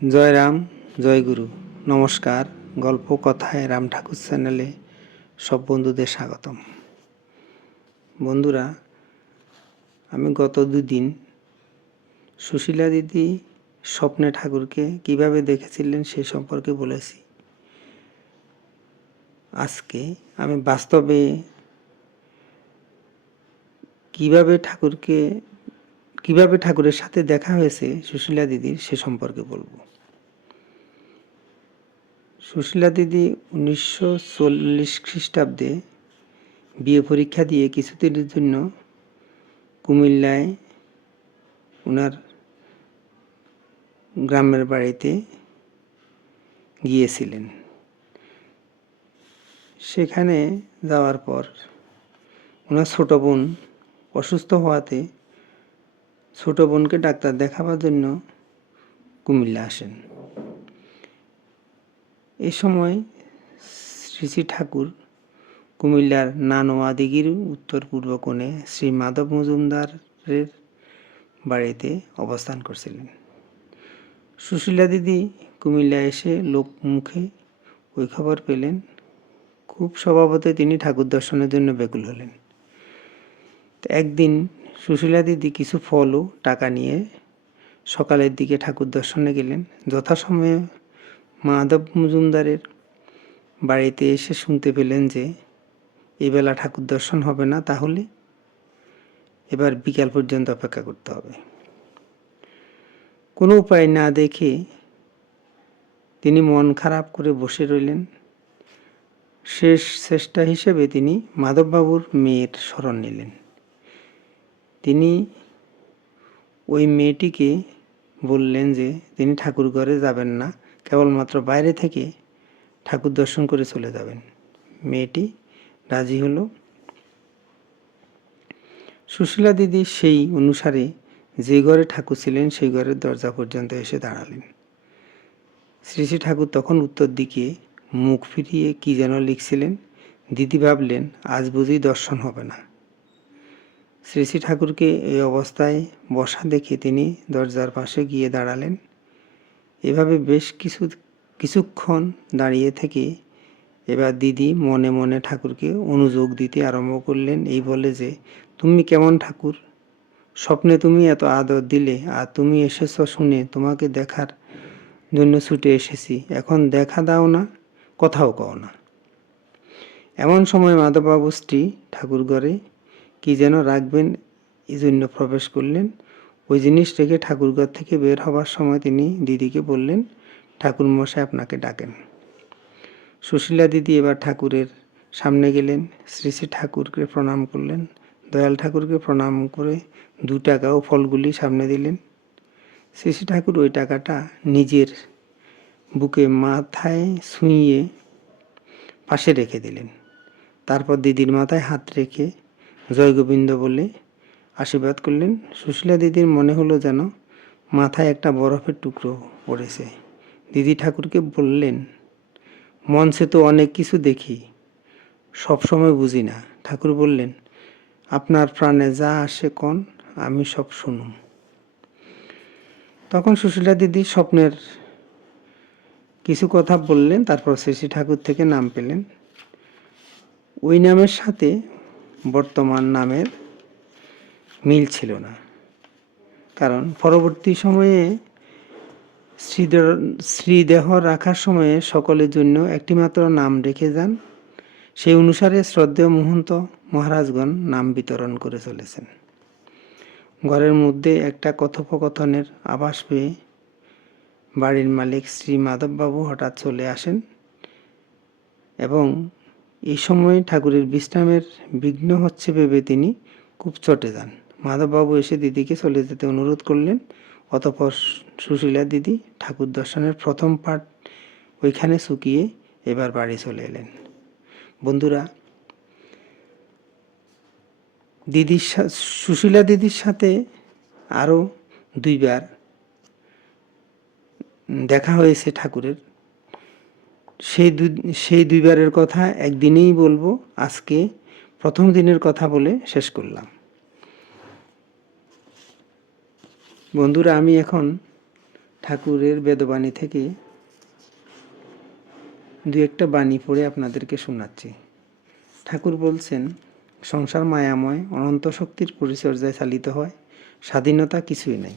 জয় রাম, জয় গুরু। নমস্কার। গল্প কথায় রাম ঠাকুর চ্যানেলে সব বন্ধুদের স্বাগতম। বন্ধুরা, আমি গত দুদিন সুশীলা দিদি স্বপ্নে ঠাকুরকে কিভাবে দেখেছিলেন সে সম্পর্কে বলেছি। আজকে আমি বাস্তবে কিভাবে ঠাকুরের সাথে দেখা হয়েছে সুশীলা দিদির সে সম্পর্কে বলবো। সুশীলা দিদি 1940 খ্রিস্টাব্দে বিয়ে পরীক্ষা দিয়ে কিছুদিনের জন্য কুমিল্লায় ওনার গ্রামের বাড়িতে গিয়েছিলেন। সেখানে যাওয়ার পর ওনার ছোট বোন অসুস্থ হওয়াতে ছোট বোনকে ডাক্তার দেখাবার জন্য কুমিল্লা আসেন। এই সময় শ্রী শ্রী ঠাকুর কুমিল্লার নানোয়া দিঘির উত্তর পূর্ব কোণে শ্রী মাধব মজুমদারের বাড়িতে অবস্থান করছিলেন। সুশীলা দিদি কুমিল্লা এসে লোক মুখে ওই খবর পেলেন। খুব স্বভাবতই তিনি ঠাকুর দর্শনের জন্য ব্যাকুল হলেন। একদিন সুশীলা দিদি কিছু ফল ও টাকা নিয়ে সকালের দিকে ঠাকুর দর্শনে গেলেন। যথাসময়ে মাধব মজুমদারের বাড়িতে এসে শুনতে পেলেন যে এবেলা ঠাকুর দর্শন হবে না, তাহলে এবার বিকাল পর্যন্ত অপেক্ষা করতে হবে। কোনো উপায় না দেখে তিনি মন খারাপ করে বসে রইলেন। শেষ চেষ্টা হিসেবে তিনি মাধববাবুর মেয়ের শরণ নিলেন। তিনি ওই মেয়েটিকে বললেন যে তিনি ঠাকুর ঘরে যাবেন না, কেবলমাত্র বাইরে থেকে ঠাকুর দর্শন করে চলে যাবেন। মেয়েটি রাজি হলো। সুশীলা দিদি সেই অনুসারে যে ঘরে ঠাকুর ছিলেন সেই ঘরের দরজা পর্যন্ত এসে দাঁড়ালেন। শ্রী শ্রী ঠাকুর তখন উত্তর দিকে মুখ ফিরিয়ে কি যেন লিখছিলেন। দিদি ভাবলেন আজ বুঝি দর্শন হবে না। শ্রী শ্রী ঠাকুরকে এই অবস্থায় বসা দেখে তিনি দরজার পাশে গিয়ে দাঁড়ালেন। এভাবে বেশ কিছুক্ষণ দাঁড়িয়ে থেকে এবার দিদি মনে মনে ঠাকুরকে অনুযোগ দিতে আরম্ভ করলেন, এই বলে যে তুমি কেমন ঠাকুর, স্বপ্নে তুমি এত আদর দিলে, আর তুমি এসেছ শুনে তোমাকে দেখার জন্য ছুটে এসেছি, এখন দেখা দাও না, কথাও কও না। এমন সময় মাধববাবু স্ত্রী ঠাকুর ঘরে কি যেন রাখবেন এই জন্য প্রবেশ করলেন। ওই জিনিস রেখে ঠাকুরঘর থেকে বের হবার সময় তিনি দিদিকে বললেন, ঠাকুর মশাই আপনাকে ডাকেন। সুশীলা দিদি এবার ঠাকুরের সামনে গেলেন, শ্রী শ্রী ঠাকুরকে প্রণাম করলেন। দয়াল ঠাকুরকে প্রণাম করে 2 টাকা ও ফলগুলি সামনে দিলেন। শ্রী শ্রী ঠাকুর ওই টাকাটা নিজের বুকে মাথায় ছুঁয়ে পাশে রেখে দিলেন। তারপর দিদির মাথায় হাত রেখে জয় গোবিন্দ বলে আশীর্বাদ করলেন। সুশীলা দিদির মনে হলো যেন মাথায় একটা বরফের টুকরো পড়েছে। দিদি ঠাকুরকে বললেন, মঞ্চে তো অনেক কিছু দেখি, সব সময় বুঝি না। ঠাকুর বললেন, আপনার প্রাণে যা আসে কন, আমি সব শুনুম। তখন সুশীলা দিদি স্বপ্নের কিছু কথা বললেন। তারপর শ্রী শ্রী ঠাকুর থেকে নাম পেলেন। ওই নামের সাথে বর্তমান নামের মিল ছিল না, কারণ পরবর্তী সময়ে শ্রীদেহ রাখার সময়ে সকলের জন্য একটিমাত্র নাম রেখে যান। সেই অনুসারে শ্রদ্ধেয় মহন্ত মহারাজগণ নাম বিতরণ করে চলেছেন। ঘরের মধ্যে একটা কথোপকথনের আভাস পেয়ে বাড়ির মালিক শ্রী মাধববাবু হঠাৎ চলে আসেন এবং এই সময় ঠাকুরের বিশ্রামের বিঘ্ন হচ্ছে ভেবে তিনি খুব চটে যান। মাধববাবু এসে দিদিকে চলে যেতে অনুরোধ করলেন। অতঃপর সুশীলা দিদি ঠাকুর দর্শনের প্রথম পাঠ ওইখানে চুকিয়ে এবার বাড়ি চলে এলেন। বন্ধুরা, সুশীলা দিদির সাথে আরও 2 বার দেখা হয়েছে ঠাকুরের। সেই 2 বারের কথা একদিনেই বলবো। আজকে প্রথম দিনের কথা বলে শেষ করলাম। বন্ধুরা, আমি এখন ঠাকুরের বেদবাণী থেকে দু একটা বাণী পড়ে আপনাদেরকে শোনাচ্ছি। ঠাকুর বলছেন, সংসার মায়াময়, অনন্ত শক্তির পরিচর্যায় চালিত হয়, স্বাধীনতা কিছুই নাই।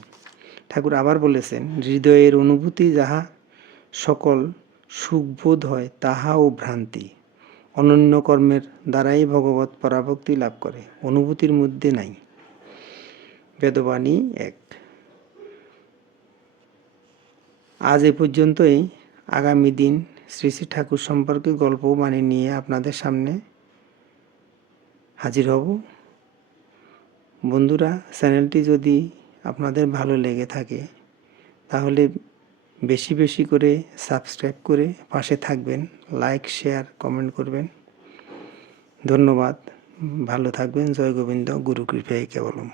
ঠাকুর আবার বলেছেন, হৃদয়ের অনুভূতি যাহা সকল সুখবোধ হয় তাহাও ভ্রান্তি। অনন্য কর্মের দ্বারাই ভগবত পরাভক্তি লাভ করে, অনুভূতির মধ্যে নাই। বেদবাণী 1। আজ এ পর্যন্তই। আগামী দিন শ্রী শ্রী ঠাকুর সম্পর্কে গল্প বাণী নিয়ে আপনাদের সামনে হাজির হব। বন্ধুরা, চ্যানেলটি যদি আপনাদের ভালো লেগে থাকে তাহলে বেশি বেশি করে সাবস্ক্রাইব করে পাশে থাকবেন, লাইক, শেয়ার, কমেন্ট করবেন। ধন্যবাদ। ভালো থাকবেন। জয় গোবিন্দ। গুরু কৃপায় কেবলম।